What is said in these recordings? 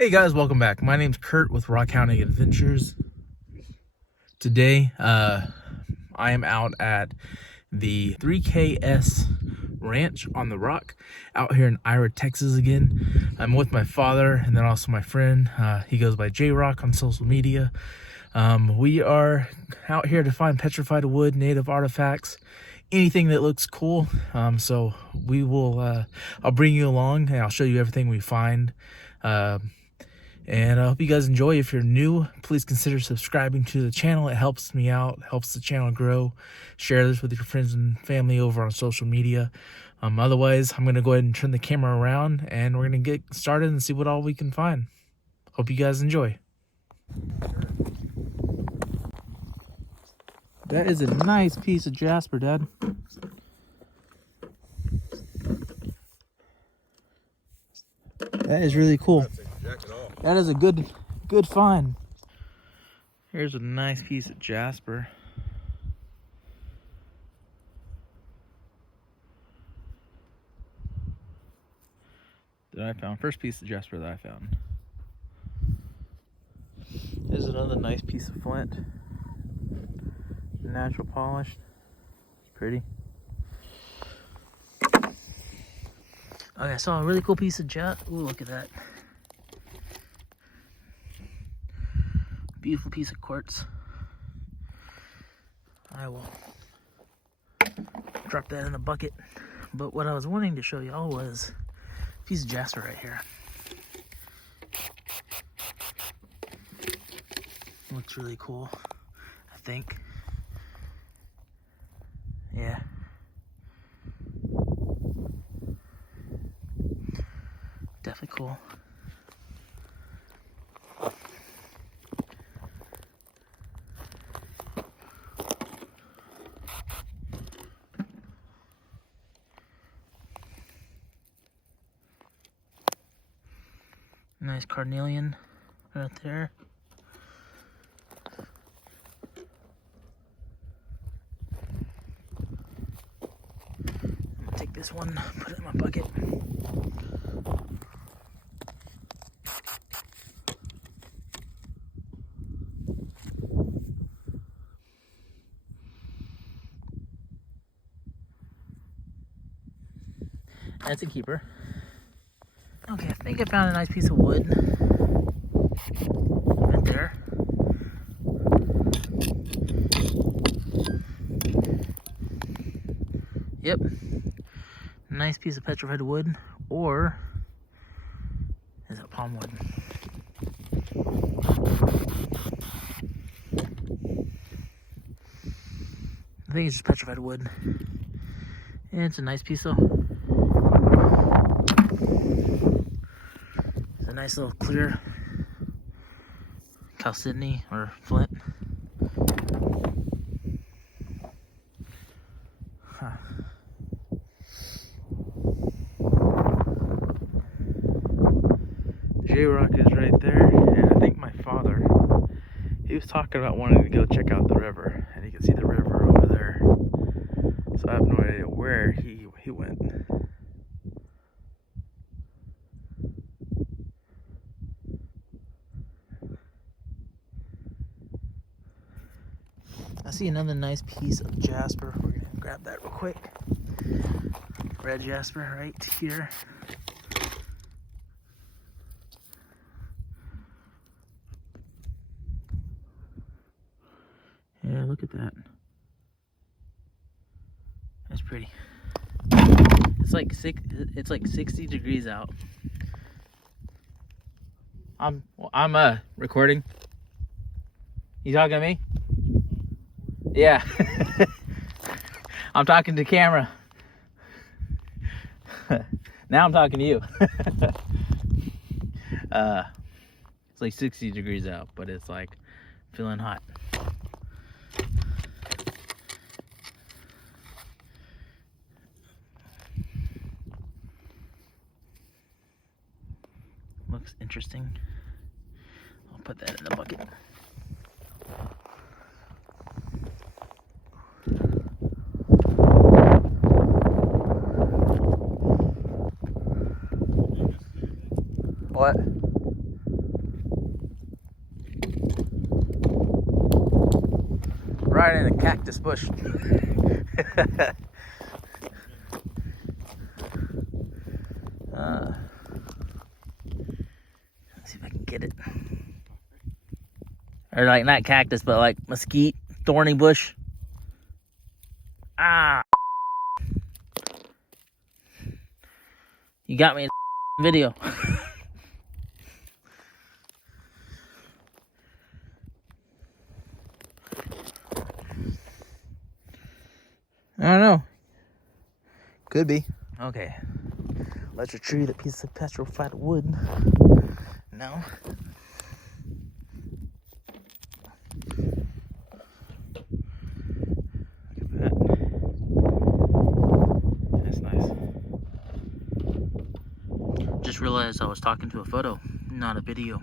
Hey guys, welcome back. My name's Kurt with Rock.Hounding.Adventures. Today, I am out at the 3KS Ranch on the Rock out here in Ira, Texas again. I'm with my father and then also my friend. He goes by J-Rock on social media. We are out here to find petrified wood, native artifacts, anything that looks cool. So we will, I'll bring you along and I'll show you everything we find. And I hope you guys enjoy. If you're new, please consider subscribing to the channel. It helps me out, helps the channel grow. Share this with your friends and family over on social media. Otherwise, I'm going to go ahead and turn the camera around and we're going to get started and see what all we can find. Hope you guys enjoy. That is a nice piece of jasper, Dad. That is really cool. That is a good find. Here's a nice piece of jasper. That I found. First piece of jasper that I found. Here's another nice piece of flint. Natural polish. It's pretty. Okay, I saw a really cool piece of jasper. Ooh, look at that. Beautiful piece of quartz. I will drop that in the bucket. But what I was wanting to show y'all was a piece of jasper right here. Looks really cool, I think. Yeah. Definitely cool. Nice carnelian right there. I'm gonna take this one, put it in my bucket. That's a keeper. Okay, I think I found a nice piece of wood right there. Yep, nice piece of petrified wood, or is it palm wood? I think it's just petrified wood. And it's a nice piece though. It's a nice little clear chalcedony or flint. Huh. J-Rock is right there, and I think my father, he was talking about wanting to go check out the river, and you can see the river over there. So I have no idea where he went. I see another nice piece of jasper. We're gonna grab that real quick. Red jasper right here. Yeah, look at that. That's pretty. It's like 60 degrees out. I'm recording. You talking to me? Yeah. I'm talking to camera. Now I'm talking to you. It's like 60 degrees out, but it's like feeling hot. Looks interesting. I'll put that in the bucket. What? right in a cactus bush. Let's see if I can get it. Or like not cactus, but like mesquite, thorny bush. Ah. You got me in the video. I don't know. Could be. Okay. Let's retrieve a piece of petrified wood. No. Look at that. That's nice. Just realized I was talking to a photo, not a video.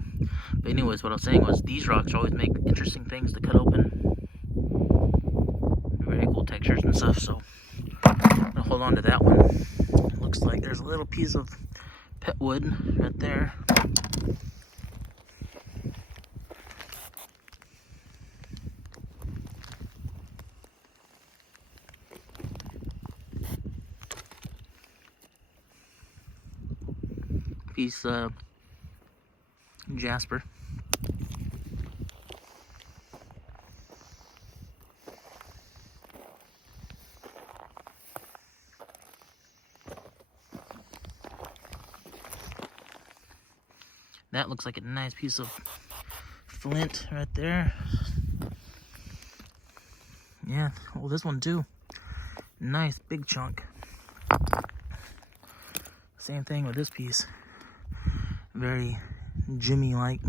But anyways, what I was saying was these rocks always make interesting things to cut open. Very cool textures and stuff, so I'm gonna hold on to that one. Looks like there's a little piece of pet wood right there. Piece of jasper. That looks like a nice piece of flint right there. Yeah, well, this one too. Nice big chunk. Same thing with this piece. Very Jimmy-like.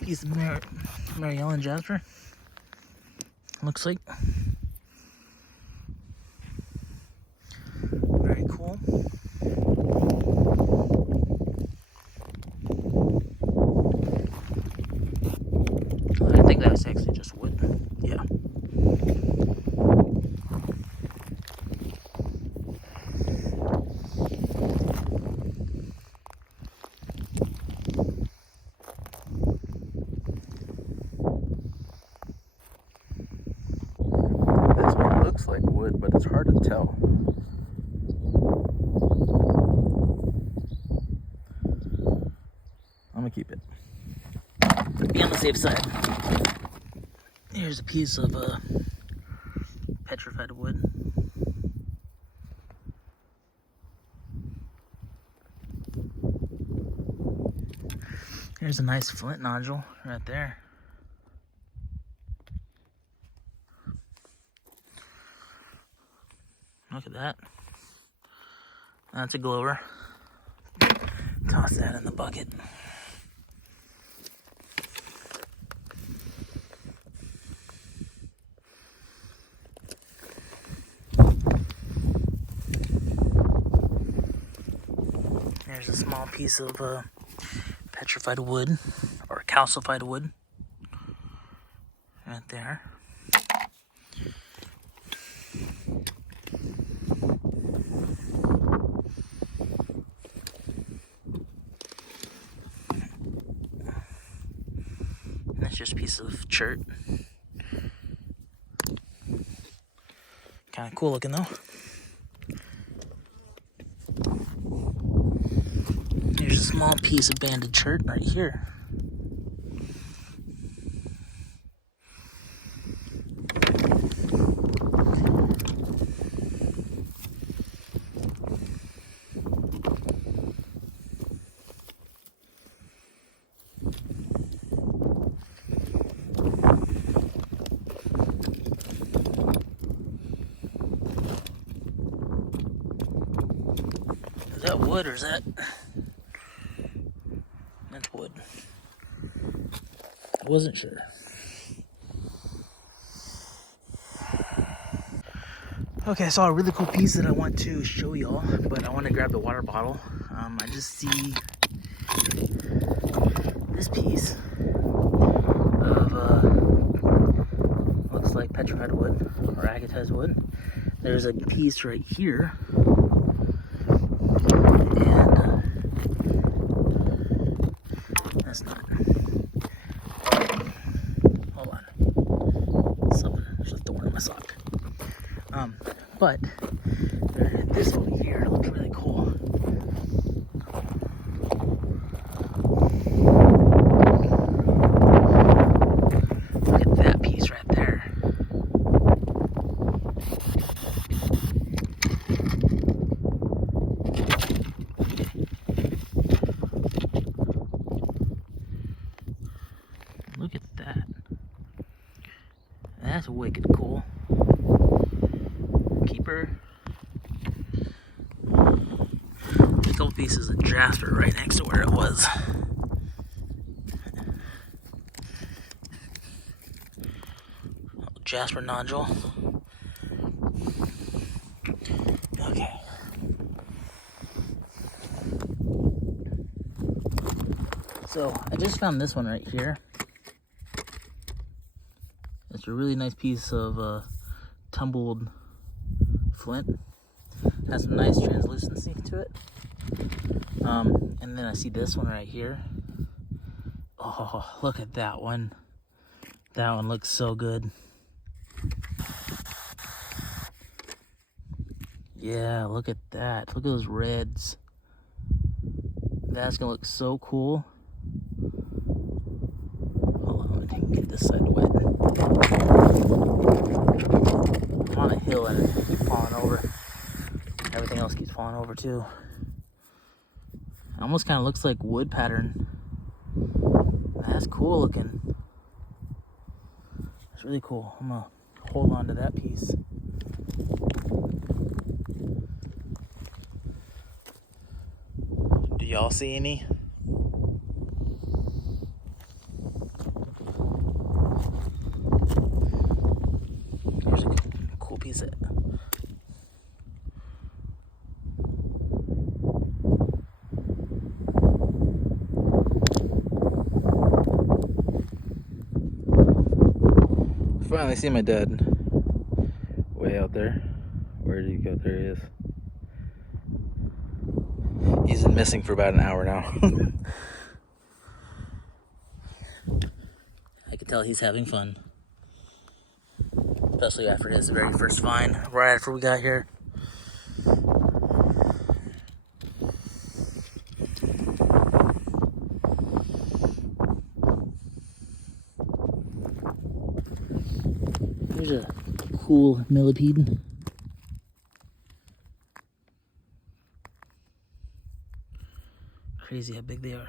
Piece of Mary Ellen jasper. Looks like very cool. I think that's actually just wood. Yeah. Looks like wood, but it's hard to tell. I'm gonna keep it. To be on the safe side. Here's a piece of petrified wood. Here's a nice flint nodule right there. Look at that. That's a glower. Toss that in the bucket. There's a small piece of petrified wood, or calcified wood, right there. That's just a piece of chert. Kind of cool looking though. Here's a small piece of banded chert right here. Is that wood or is that... That's wood. I wasn't sure. Okay, I saw a really cool piece that I want to show y'all, but I want to grab the water bottle. I just see this piece of looks like petrified wood or agatized wood. There's a piece right here, and that's not. Hold on, there's a thorn in my sock. But this over here looks really cool. Look at that piece right there. Look at that. That's wicked cool. Keeper. There's a couple pieces of jasper right next to where it was. Jasper nodule. Okay. So I just found this one right here. It's a really nice piece of tumbled flint. Has some nice translucency to it. And then I see this one right here. Oh, look at that one. That one looks so good. Yeah, look at that. Look at those reds. That's gonna look so cool. Hold on, let me get this side wet. I'm on a hill and it keeps falling over. Everything else keeps falling over too. It almost kind of looks like wood pattern. That's cool looking. It's really cool. I'm gonna hold on to that piece. Do y'all see any? Here's a cool piece of finally see my dad way out there. Where did he go? There he is. He's been missing for about an hour now. I can tell he's having fun. Especially after his very first find, right after we got here. Here's a cool millipede. Crazy how big they are.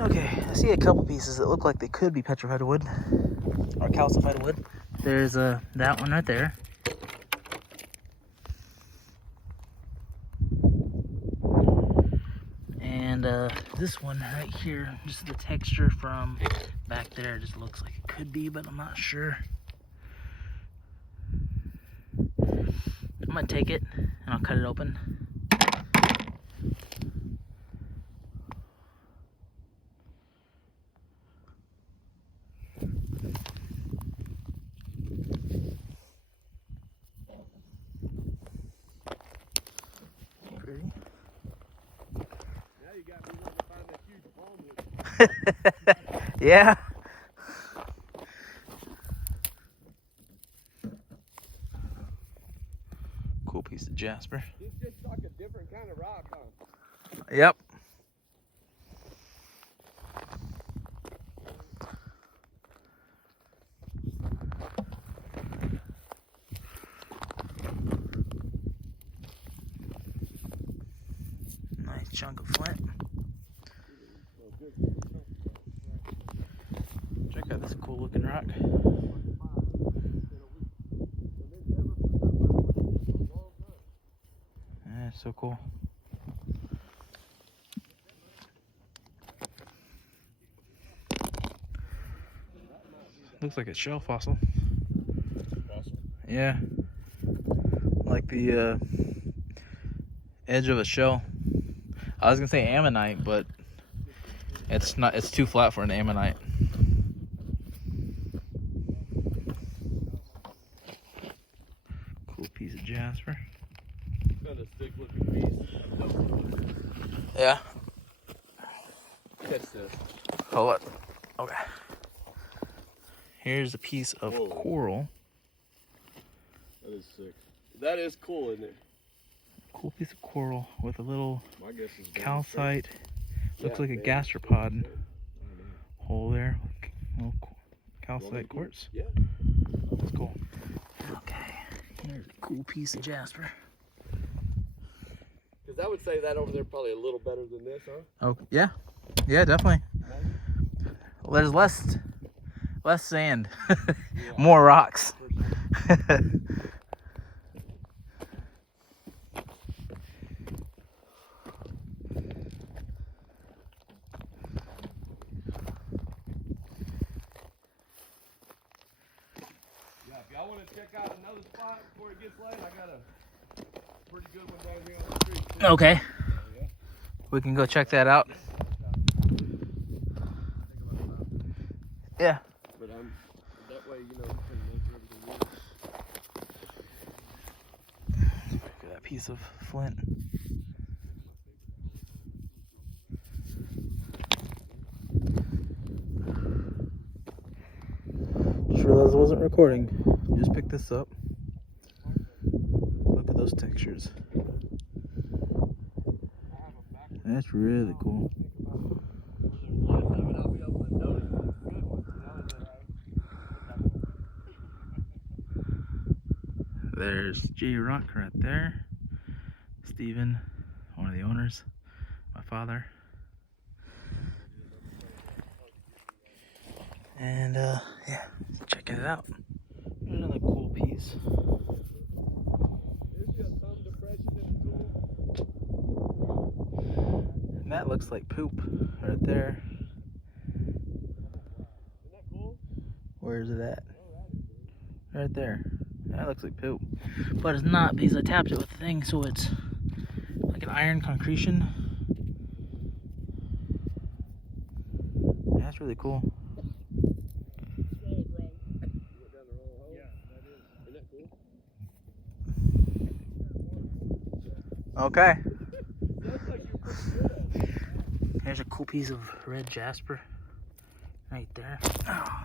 Okay, I see a couple pieces that look like they could be petrified wood or calcified wood. There's that one right there. And this one right here, just the texture from back there just looks like it could be, but I'm not sure. I'm gonna take it and I'll cut it open. Pretty. Now you got me wanting to find that huge palm. Yeah. Cool piece of jasper. It's just like a different kind of rock, huh? Yep. Nice chunk of flint. Check out this cool looking rock. So cool. Looks like a shell fossil. Fossil? Yeah. Like the edge of a shell. I was gonna say ammonite, but it's not. It's too flat for an ammonite. Cool piece of jasper. Kind of thick looking piece. Yeah. Catch this. Hold it. Okay. Here's a piece of Whoa. coral. That is sick. That is cool, isn't it? Cool piece of coral with a little My guess is calcite. Looks like a man, gastropod hole there. Little calcite quartz. Yeah. That's cool. Okay. Here's a cool piece of jasper. Because I would say that over there probably a little better than this, huh? Oh yeah. Yeah, definitely. Well, there's less sand. More rocks. Yeah, if y'all want to check out another spot before it gets late, I got a pretty good one down here on the street. Too. Okay. Yeah. We can go check that out. Yeah. But that way, you know, you can make everything work. Look at that piece of flint. Just realized I wasn't recording. Just picked this up. Look at those textures. That's really cool. There's J Rock right there. Steven, one of the owners, my father. And yeah, checking it out. There's another cool piece. And that looks like poop right there. Isn't that cool? Where is it at? Right there. That looks like poop. But it's not because I tapped it with the thing, so it's like an iron concretion. Yeah, that's really cool. Okay. Here's a cool piece of red jasper right there. Oh.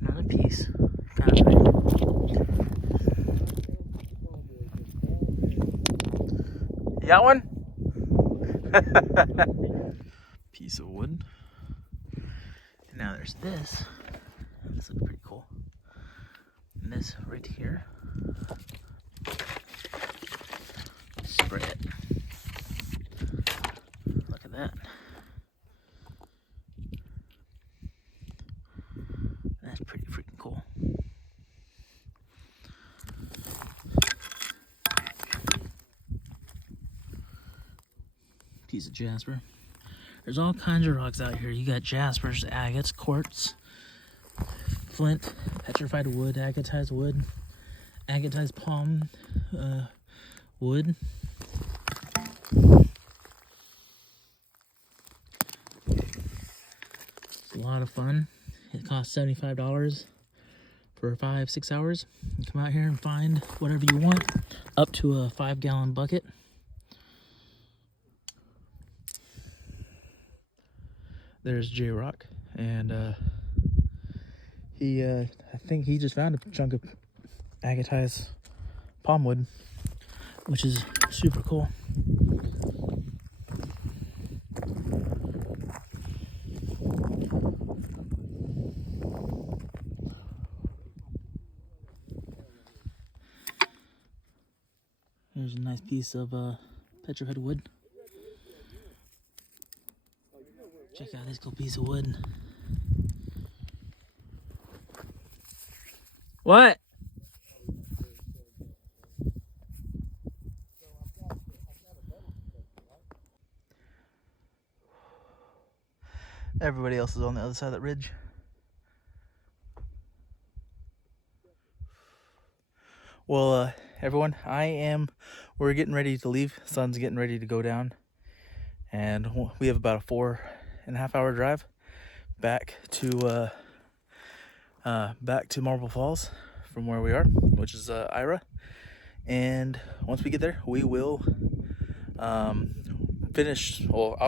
Another piece. Kind of big. You got one? Piece of wood. And now there's this. This looks pretty cool. And this right here. Spray it. Look at that. That's pretty freaking cool. Piece of jasper. There's all kinds of rocks out here. You got jaspers, agates, quartz, flint, petrified wood, agatized wood, agatized palm wood. It's a lot of fun. It costs $75 for 5-6 hours. You come out here and find whatever you want, up to a 5-gallon bucket. There's J Rock, and I think he just found a chunk of agatized palm wood, which is super cool. There's a nice piece of petrified wood. Check out this cool piece of wood. What? Everybody else is on the other side of that ridge. Well, everyone, we're getting ready to leave. Sun's getting ready to go down. And we have about a 4.5 hour drive back to Marble Falls from where we are, which is Ira. And once we get there, we will I'll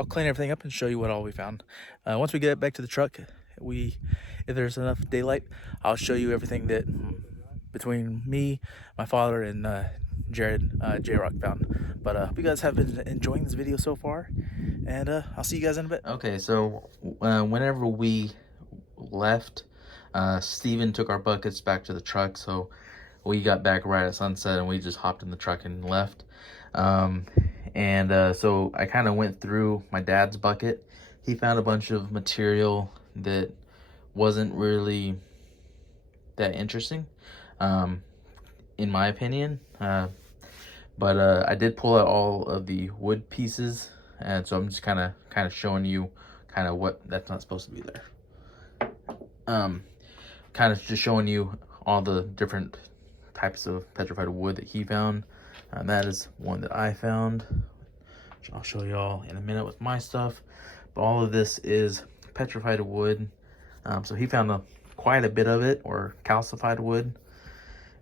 clean everything up and show you what all we found. Once we get back to the truck, if there's enough daylight, I'll show you everything that between me, my father, and Jared, J-Rock found. But hope you guys have been enjoying this video so far, and I'll see you guys in a bit. Okay, so whenever we left, Steven took our buckets back to the truck, so we got back right at sunset, and we just hopped in the truck and left. So I kind of went through my dad's bucket. He found a bunch of material that wasn't really that interesting, in my opinion. But I did pull out all of the wood pieces, and so I'm just kind of showing you what that's not supposed to be there. Kind of just showing you all the different types of petrified wood that he found. That is one that I found, which I'll show y'all in a minute with my stuff. But all of this is petrified wood. So he found quite a bit of it, or calcified wood.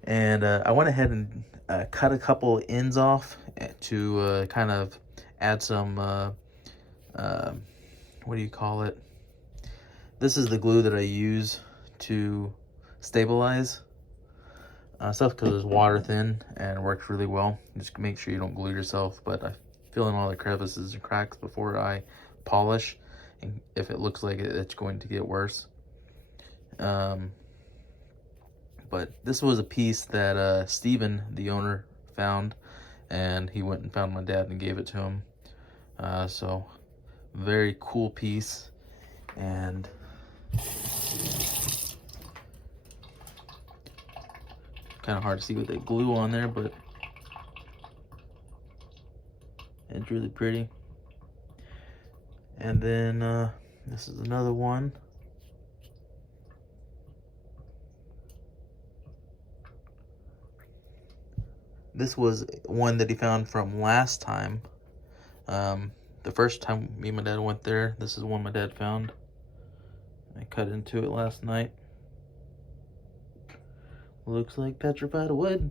And I went ahead and cut a couple ends off to kind of add some, what do you call it? This is the glue that I use to stabilize stuff, because it's water thin and works really well. Just make sure you don't glue yourself, but I fill in all the crevices and cracks before I polish, and if it looks like it's going to get worse. But this was a piece that Steven, the owner, found, and he went and found my dad and gave it to him. So very cool piece, and kind of hard to see with that glue on there, but it's really pretty. And then this is another one. This was one that he found from last time. The first time me and my dad went there, this is one my dad found. I cut into it last night. Looks like petrified wood.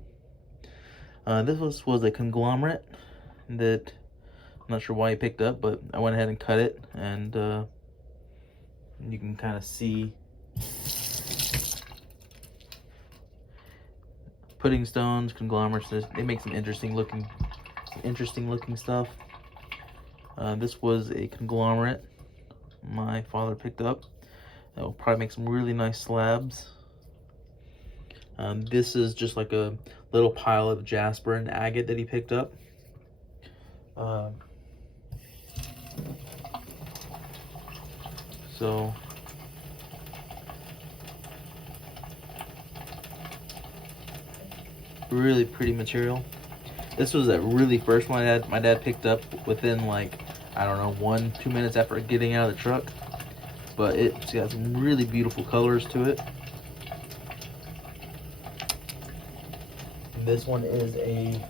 This was a conglomerate that I'm not sure why he picked up, but I went ahead and cut it, and you can kind of see pudding stones, conglomerates. They make some interesting looking stuff. This was a conglomerate my father picked up. That will probably make some really nice slabs. This is just like a little pile of jasper and agate that he picked up. So really pretty material. This was that really first one my dad picked up within, like, I don't know, 1-2 minutes after getting out of the truck. But it's got some really beautiful colors to it. This one is it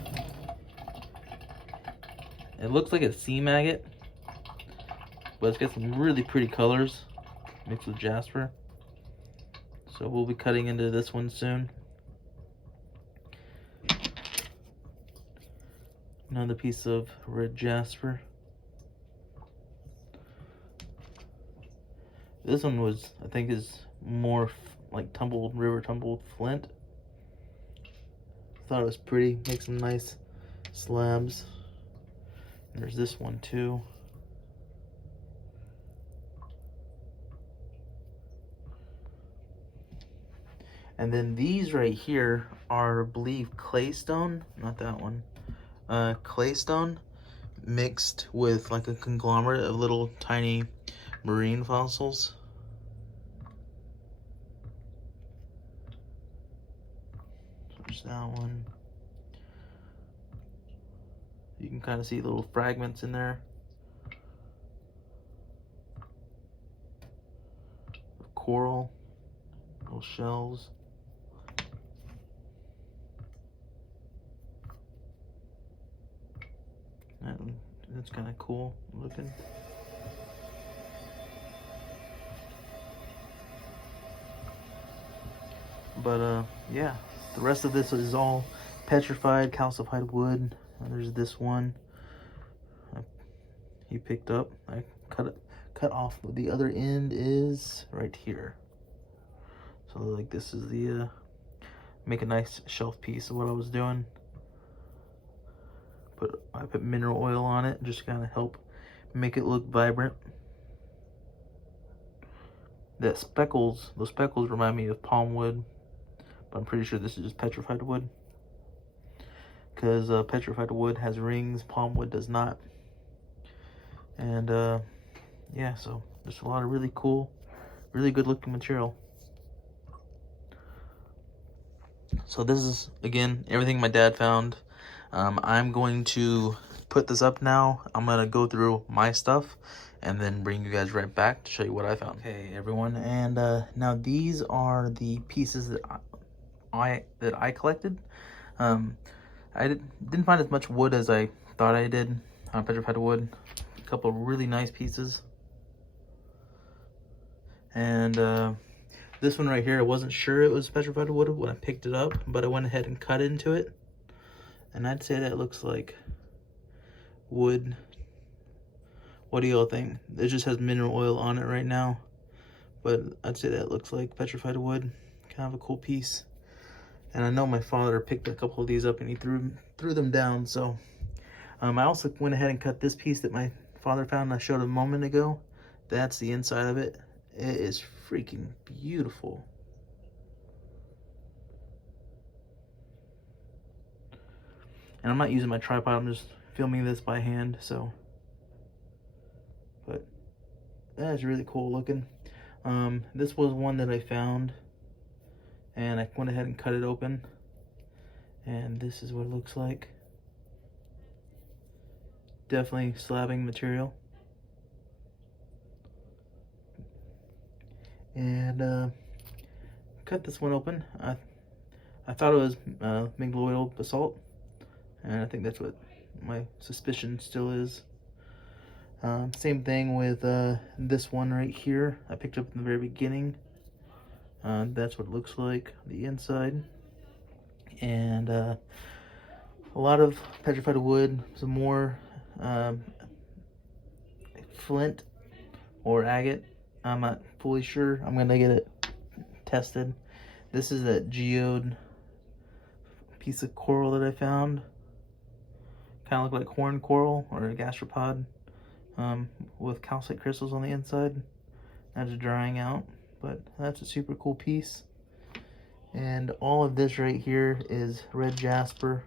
looks like a sea maggot, but it's got some really pretty colors mixed with jasper. So we'll be cutting into this one soon. Another piece of red jasper. This one was, I think, is more like river tumbled flint. Thought it was pretty. Makes some nice slabs. And there's this one too. And then these right here are, I believe, claystone. Not that one. Claystone mixed with like a conglomerate of little tiny marine fossils. So there's that one. You can kind of see little fragments in there. Coral, little shells. That's kind of cool looking. But yeah, the rest of this is all petrified, calcified wood. And there's this one he picked up. I cut off. The other end is right here. So like this is the make a nice shelf piece of what I was doing. I put mineral oil on it just to kind of help make it look vibrant. Those speckles remind me of palm wood, but I'm pretty sure this is just petrified wood, because petrified wood has rings, palm wood does not. And yeah, so there's a lot of really cool, really good looking material. So this is, again, everything my dad found. I'm going to put this up now. I'm going to go through my stuff and then bring you guys right back to show you what I found. Okay, everyone, and now these are the pieces that I collected. I didn't find as much wood as I thought I did. Petrified wood. A couple of really nice pieces. And this one right here, I wasn't sure it was petrified wood when I picked it up, but I went ahead and cut into it. And I'd say that looks like wood. What do y'all think? It just has mineral oil on it right now, but I'd say that looks like petrified wood. Kind of a cool piece. And I know my father picked a couple of these up and he threw them down. So I also went ahead and cut this piece that my father found and I showed a moment ago. That's the inside of it. It is freaking beautiful. And I'm not using my tripod, I'm just filming this by hand, so. But that is really cool looking. This was one that I found, and I went ahead and cut it open. And this is what it looks like. Definitely slabbing material. And cut this one open. I thought it was mingloidal basalt, and I think that's what my suspicion still is. Same thing with this one right here. I picked up in the very beginning. That's what it looks like, the inside. And a lot of petrified wood, some more flint or agate. I'm not fully sure. I'm gonna get it tested. This is that geode piece of coral that I found. Kind of look like horn coral or a gastropod, with calcite crystals on the inside. That's drying out, but that's a super cool piece. And all of this right here is red jasper.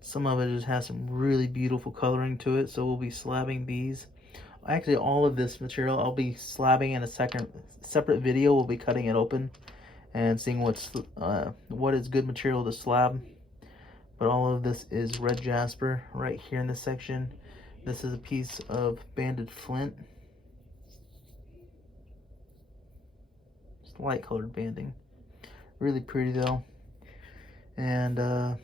Some of it just has some really beautiful coloring to it, so we'll be slabbing these. Actually, all of this material I'll be slabbing in a separate video. We'll be cutting it open and seeing what is good material to slab. But all of this is red jasper right here in this section. This is a piece of banded flint. Just light colored banding. Really pretty though. And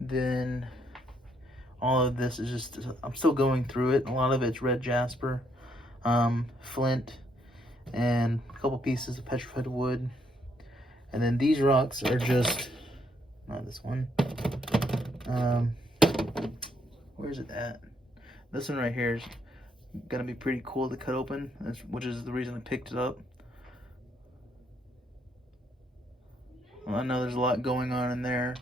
then all of this is just, I'm still going through it. A lot of it's red jasper, flint, and a couple pieces of petrified wood. And then these rocks are just, not this one. Where's it at? This one right here is gonna be pretty cool to cut open, which is the reason I picked it up. Well, I know there's a lot going on in there,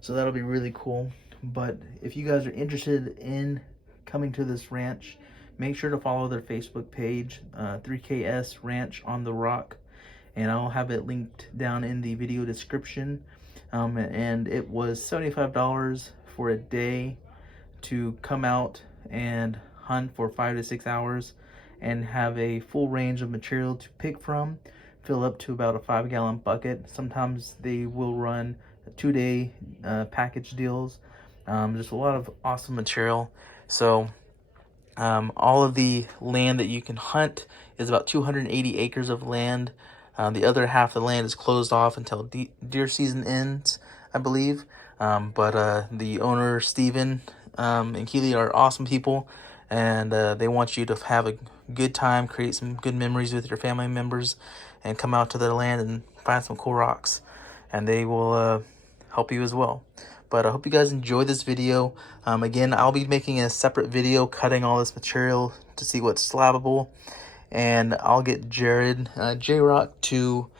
so that'll be really cool. But if you guys are interested in coming to this ranch, make sure to follow their Facebook page, 3KS Ranch on the Rock, and I'll have it linked down in the video description. And it was $75 for a day to come out and hunt for 5 to 6 hours, and have a full range of material to pick from. Fill up to about a 5-gallon bucket. Sometimes they will run 2-day package deals. Just a lot of awesome material. So all of the land that you can hunt is about 280 acres of land. The other half of the land is closed off until deer season ends, I believe. But the owner, Steven, and Keely are awesome people, and they want you to have a good time, create some good memories with your family members, and come out to their land and find some cool rocks. And they will help you as well. But I hope you guys enjoy this video. Again, I'll be making a separate video cutting all this material to see what's slabbable. And I'll get Jared, J-Rock, to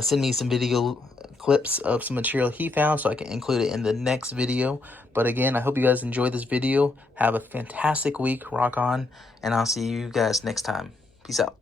send me some video clips of some material he found so I can include it in the next video. But again, I hope you guys enjoyed this video. Have a fantastic week. Rock on. And I'll see you guys next time. Peace out.